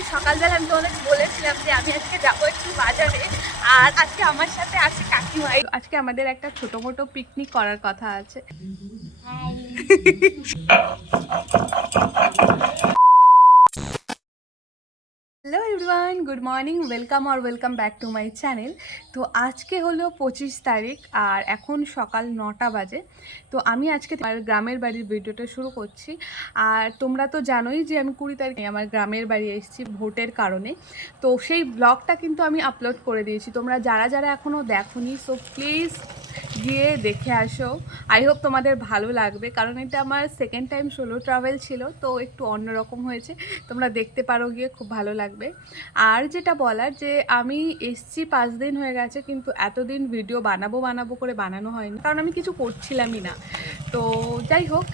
আজকে সকালবেলা আমি তোমাদের বলেছিলাম যে আমি আজকে যাবো একটু বাজারে, আর আজকে আমার সাথে আছে কাকিমা। আজকে আমাদের একটা ছোট মোটো পিকনিক করার কথা আছে। Hello everyone, good morning, welcome back to my channel. তো আজকে হলো 25 তারিখ আর এখন সকাল 9টা বাজে। তো আমি আজকে আমার গ্রামের বাড়ির ভিডিওটা শুরু করছি। আর তোমরা তো জানোই যে আমি 20 তারিখে আমার গ্রামের বাড়ি এসেছি ভোটের কারণে। তো সেই ব্লগটা কিন্তু আমি আপলোড করে দিয়েছি, তোমরা যারা যারা এখনও দেখোনি, সো প্লিজ গিয়ে দেখে আসো। আই হোপ তোমাদের ভালো লাগবে, কারণ এটা আমার সেকেন্ড টাইম সোলো ট্রাভেল ছিল, তো একটু অন্যরকম হয়েছে। তোমরা দেখতে পারো গিয়ে, খুব ভালো লাগবে। আর যেটা বলার যে আমি এসছি 5 দিন হয়ে গেছে, কিন্তু এতদিন ভিডিও বানাবো করে বানানো হয়নি, কারণ আমি কিছু করছিলামই না। তো যাই হোক,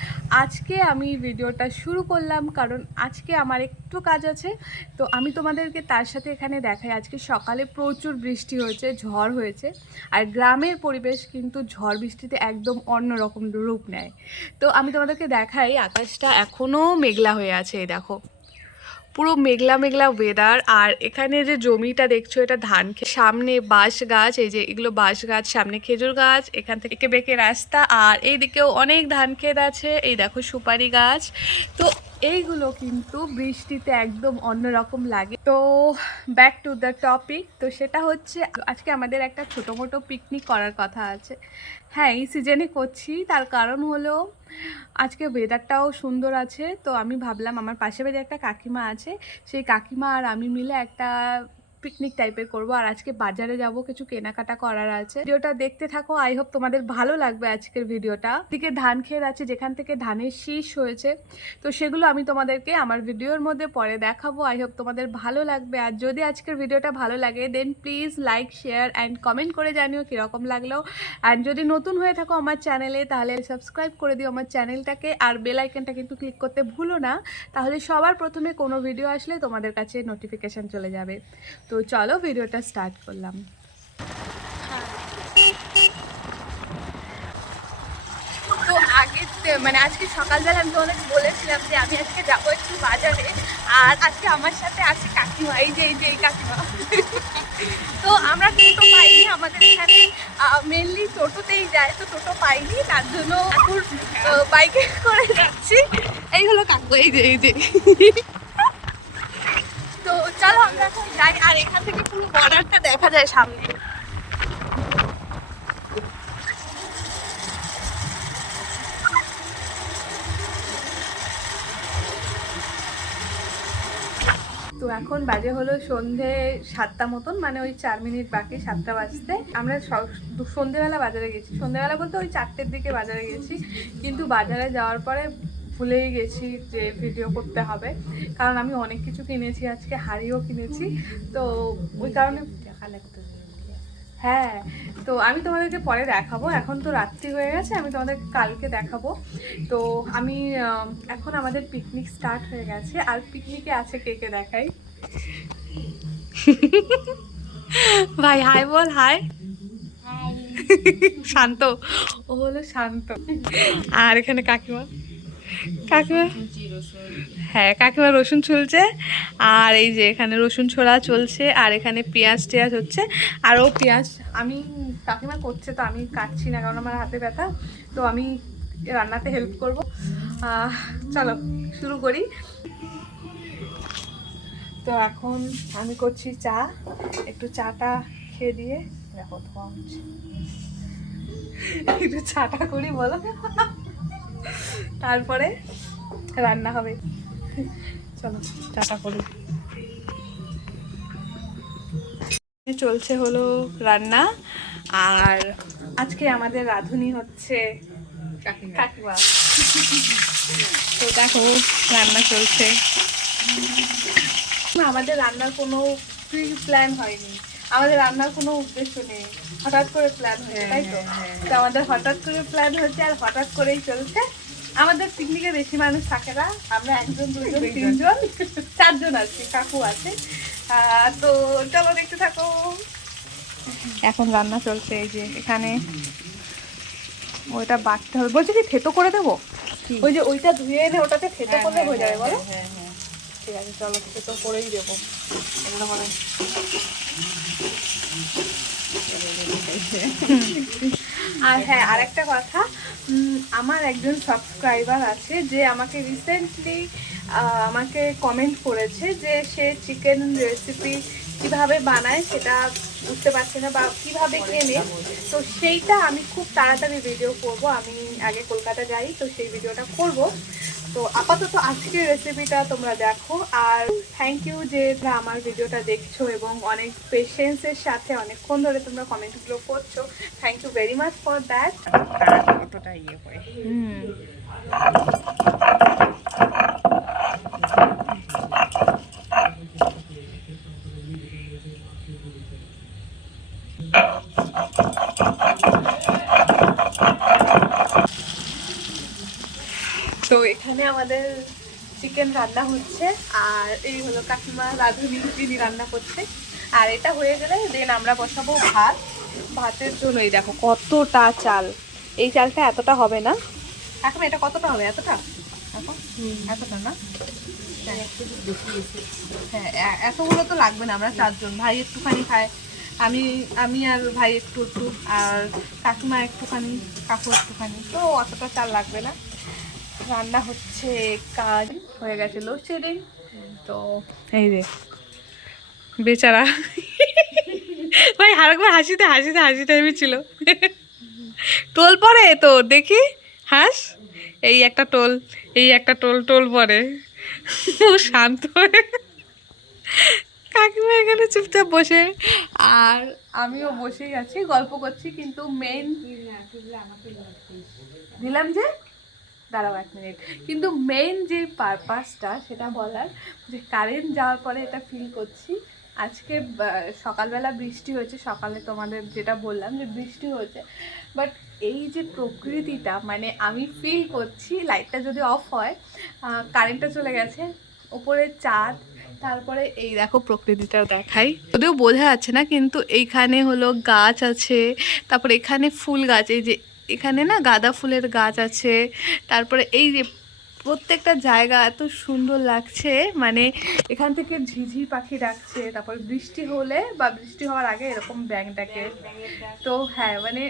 আজকে আমি ভিডিওটা শুরু করলাম কারণ আজকে আমার একটু কাজ আছে। তো আমি তোমাদেরকে তার সাথে এখানে দেখাই। আজকে সকালে প্রচুর বৃষ্টি হয়েছে, ঝড় হয়েছে। আর গ্রামের পরিবেশ কিন্তু ঝড় বৃষ্টিতে একদম অন্যরকম রূপ নেয়। তো আমি তোমাদেরকে দেখাই, আকাশটা এখনও মেঘলা হয়ে আছে, এই দেখো পুরো মেঘলা মেঘলা ওয়েদার। আর এখানে যে জমিটা দেখছো, এটা ধান সামনে বাঁশ গাছ, এই যে এগুলো বাঁশ গাছ, সামনে খেজুর গাছ, এখান থেকে এঁকে বেঁকে রাস্তা, আর এইদিকেও অনেক ধান ক্ষেত আছে, এই দেখো সুপারি গাছ। তো এইগুলো কিন্তু বৃষ্টিতে একদম অন্যরকম লাগে। তো ব্যাক টু দ্য টপিক, তো সেটা হচ্ছে আজকে আমাদের একটা ছোটো মোটো পিকনিক করার কথা আছে। হ্যাঁ, এই সিজনে করছি, তার কারণ হলো আজকে ওয়েদারটাও সুন্দর আছে। তো আমি ভাবলাম, আমার পাশে বাড়ি একটা কাকিমা আছে, সেই কাকিমা আর আমি মিলে একটা পিকনিক টাইপের করব। আর আজকে বাজারে যাব, কিছু কেনাকাটা করার আছে। ভিডিওটা দেখতে থাকো, আই হোপ তোমাদের ভালো লাগবে আজকের ভিডিওটা। দিকে ধান ক্ষেত আছে, যেখান থেকে ধানের শীষ হয়েছে, তো সেগুলো আমি তোমাদেরকে আমার ভিডিওর মধ্যে পরে দেখাবো। আই হোপ তোমাদের ভালো লাগবে। আর যদি আজকের ভিডিওটা ভালো লাগে, then please like, share and comment করে জানিও কীরকম লাগলো। আর যদি নতুন হয়ে থাকো আমার চ্যানেলে, তাহলে সাবস্ক্রাইব করে দিও আমার চ্যানেলটাকে, আর বেল আইকনটা কিন্তু ক্লিক করতে ভুলো না, তাহলে সবার প্রথমে কোনো ভিডিও আসলে তোমাদের কাছে নোটিফিকেশান চলে যাবে। তো চলো ভিডিওটা স্টার্ট করলাম। তো আগে মানে আজকে সকালবেলা আমি তোমাদের বলেছিলাম যে আমি আজকে যাবো একটু বাজারে, আর আজকে আমার সাথে আছে কাকিমা। এই কাকিমা। তো আমরা টোটো পাইনি, আমাদের এখানে মেনলি টোটোতেই যায়, তো টোটো পাইনি, তার জন্য এখন বাইকে করে যাচ্ছি। এই হলো কাকু, এই যে তো চলো আমরা এখন যাই। আর এখান থেকে পুরো বর্ডারটা দেখা যায় সামনে। তো এখন বাজে হলো সন্ধে 7টা মতন, মানে ওই 4 মিনিট বাকি 7টা বাজতে। আমরা সন্ধেবেলা বাজারে গেছি, সন্ধেবেলা বলতে ওই 4টের দিকে বাজারে গেছি, কিন্তু বাজারে যাওয়ার পরে ভুলেই গেছি যে ভিডিও করতে হবে, কারণ আমি অনেক কিছু কিনেছি, আজকে হাঁড়িও কিনেছি, তো ওই কারণে দেখা লাগতো। হ্যাঁ, তো আমি তোমাদেরকে পরে দেখাবো, এখন তো রাত্রি হয়ে গেছে, আমি তোমাদের কালকে দেখাবো। তো আমি এখন আমাদের পিকনিক স্টার্ট হয়ে গেছে। আর পিকনিকে আছে কে কে দেখাই। ভাই হাই বল, হাই। শান্ত, ও হলো শান্ত। আর এখানে কাকিমা, হ্যাঁ কাকিমা রসুন ছুলছে। আর এই যে এখানে রসুন ছোড়া চলছে, আর এখানে পেঁয়াজ টেয়াজ হচ্ছে। আর ও পেঁয়াজ আমি কাকিমা করছে, তো আমি কাটছি না, কারণ আমার হাতে ব্যথা, তো আমি রান্নাতে হেল্প করব। চলো শুরু করি। তো এখন আমি করছি চা, একটু চাটা খেয়ে দিয়ে দেখো ধোয়া হচ্ছে, একটু চাটা করি বলো, তারপরে রান্না হবে। চলো চাটা করি। চলছে হলো রান্না, আর আজকে আমাদের রাঁধুনি হচ্ছে কাকিমা। তো দেখো রান্না চলছে। আমাদের রান্নার কোনো প্রি প্ল্যান হয়নি, আমাদের রান্নার কোনো উদ্দেশ্য নেই, হঠাৎ করে প্ল্যান হয়েছে, তাই তো? তো আমাদের হঠাৎ করে প্ল্যান হচ্ছে, আর হঠাৎ করেই চলছে। আমাদের পিকনিকে বেশি মানুষ থাকে না, আমরা 1 জন 2 জন 3 জন 4 জন আছি, কাকু আছে। তো চলো দেখতে থাকো। এখন রান্না চলছে, এই যে এখানে ওইটা বাটতে হবে, বলছি কি থেতো করে দেবো? ওই যে ওইটা ধুয়ে এনে ওটাতে থেতো করলে হয়ে যাবে বলো? ঠিক আছে চলো, সে তো করেই দেবো। আর হ্যাঁ, আরেকটা কথা, আমার একজন সাবস্ক্রাইবার আছে যে আমাকে রিসেন্টলি আমাকে কমেন্ট করেছে যে সে চিকেন রেসিপি কিভাবে বানায় সেটা বুঝতে পারছে না বা কিভাবে কেনে। তো সেইটা আমি খুব তাড়াতাড়ি ভিডিও করব। আমি আগে কলকাতা যাই, তো সেই ভিডিওটা করব। তো আপাতত আজকের রেসিপিটা তোমরা দেখো। আর থ্যাংক ইউ যে তোমরা আমার ভিডিওটা দেখছো এবং অনেক পেশেন্সের সাথে অনেকক্ষণ ধরে তোমরা কমেন্টগুলো করছো। Thank you very much for that. অতটা ইয়ে করে তো এখানে আমাদের চিকেন রান্না হচ্ছে, আর এই হলো কাকিমা রাঁধুনি, যিনি রান্না করছে। আর এটা হয়ে গেলে দেন আমরা বসাবো ভাত। ভাতের জন্য এই দেখো কতটা চাল, এই চালটা এতটা হবে না কাকিমা, এটা কতটা হবে? এতটা এতটা না, হ্যাঁ এতগুলো তো লাগবে না, আমরা 4 জন, ভাই একটুখানি খায়, আমি আর ভাই একটু একটু, আর কাকিমা একটুখানি, কাকু একটুখানি, তো অতটা চাল লাগবে না। রান্না হচ্ছে, কাজ হয়ে গেছে লোডশেডিং। তো এই যে বেচারা ভাই আরেকবার হাসিতে হাসিতে হাসিতে ছিল টোল পরে তো দেখি হাস, এই একটা টোল, এই একটা টোল, টোল পরে ও শান্ত হয়ে কাকিমা এখানে চুপচাপ বসে, আর আমিও বসেই আছি, গল্প করছি। কিন্তু মেইন দিলাম যে, দাঁড়াও 1 মিনিট, কিন্তু মেইন যে পারপাসটা সেটা বলার, যে কারেন্ট যাওয়ার পরে এটা ফিল করছি। আজকে সকালবেলা বৃষ্টি হয়েছে, সকালে তোমাদের যেটা বললাম যে বৃষ্টি হয়েছে, বাট এই যে প্রকৃতিটা, মানে আমি ফিল করছি লাইটটা যদি অফ হয়, কারেন্টটা চলে গেছে, উপরে চাঁদ, তারপরে এই দেখো প্রকৃতিটাও দেখাই, যদিও বোঝা যাচ্ছে না, কিন্তু এইখানে হলো গাছ আছে, তারপরে এখানে ফুল গাছ, এই যে এখানে না গাঁদা ফুলের গাছ আছে, তারপরে এই যে প্রত্যেকটা জায়গা এত সুন্দর লাগছে, মানে এখান থেকে ঝিঝির পাখি ডাকছে, তারপর বৃষ্টি হলে বা বৃষ্টি হওয়ার আগে এরকম ব্যাঙ ডাকে। তো হ্যাঁ, মানে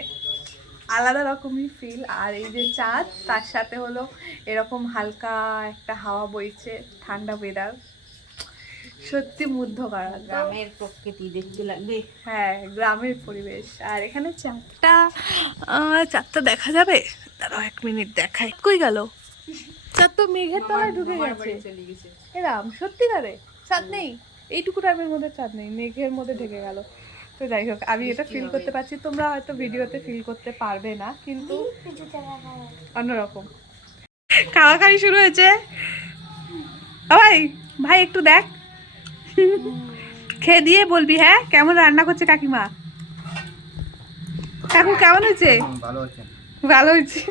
আলাদা রকমই ফিল। আর এই যে চাঁদ, তার সাথে হলো এরকম হালকা একটা হাওয়া বইছে, ঠান্ডা ওয়েদার, সত্যি মুগ্ধ করা। গ্রামের প্রকৃতি দেখতে লাগবে। হ্যাঁ, গ্রামের পরিবেশ। আর এখানে চাঁদটা দেখা যাবে, দাঁড়াও 1 মিনিট দেখাই, কই গেল চাঁদ? তো মেঘের তলায় ঢুকে গেছে। এরাম সত্যিকারে চাঁদ নেই, এইটুকু টাইমের মধ্যে চাঁদ নেই, মেঘের মধ্যে ঢেকে গেল। তো যাই হোক, আমি এটা ফিল করতে পারছি, তোমরা হয়তো ভিডিওতে ফিল করতে পারবে না, কিন্তু অন্যরকম। খাওয়া খাওয়াই শুরু হয়েছে। ভাই ভাই একটু দেখ, খেয়ে দিয়ে বলবি হ্যাঁ কেমন রান্না করছে কাকিমা। কাকু কেমন হয়েছে? ভালো হয়েছে।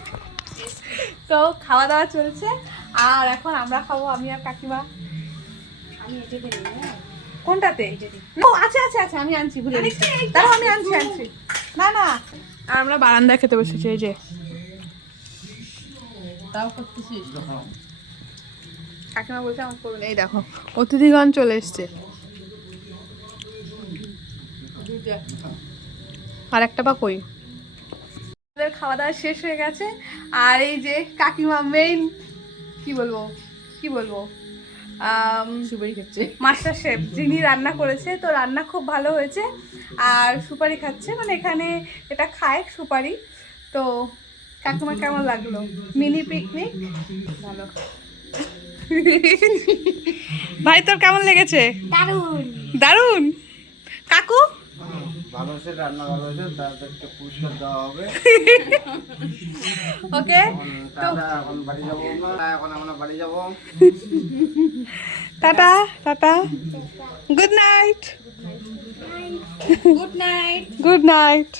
তো খাওয়া দাওয়া চলছে, আর এখন আমরা খাবো, আমি আর কাকিমা। কোনটাতে? ও আছে আছে আছে, আমি আনছি, ভুলে গেছি, তাও আমি আনছি না না। আর আমরা বারান্দা খেতে বসেছি, এই যে তাও করতেছিস কাকিমা বলছে আমার করুন। এই দেখো অতিথিগণ চলে এসছে, আর একটা বা কই। খাওয়া দাওয়া শেষ হয়ে গেছে, আর এই যে কাকিমা মেইন কি বলবো সুপারি খাচ্ছে, মাস্টার শেফ যিনি রান্না করেছে, তো রান্না খুব ভালো হয়েছে, আর সুপারি খাচ্ছে, মানে এখানে এটা খায় সুপারি। তো কাকিমা কেমন লাগলো মিনি পিকনিক? ভালো। ভাই তোর কেমন লেগেছে? দারুণ দারুণ। কাকু ভালো হয়েছে, রান্না ভালো হয়েছে, তাদেরকে পুরস্কার দেওয়া হবে। ওকে, তো এখন বাড়ি যাবো না, এখন আমরা বাড়ি যাবো। Tata tata, good night, good night. Good night.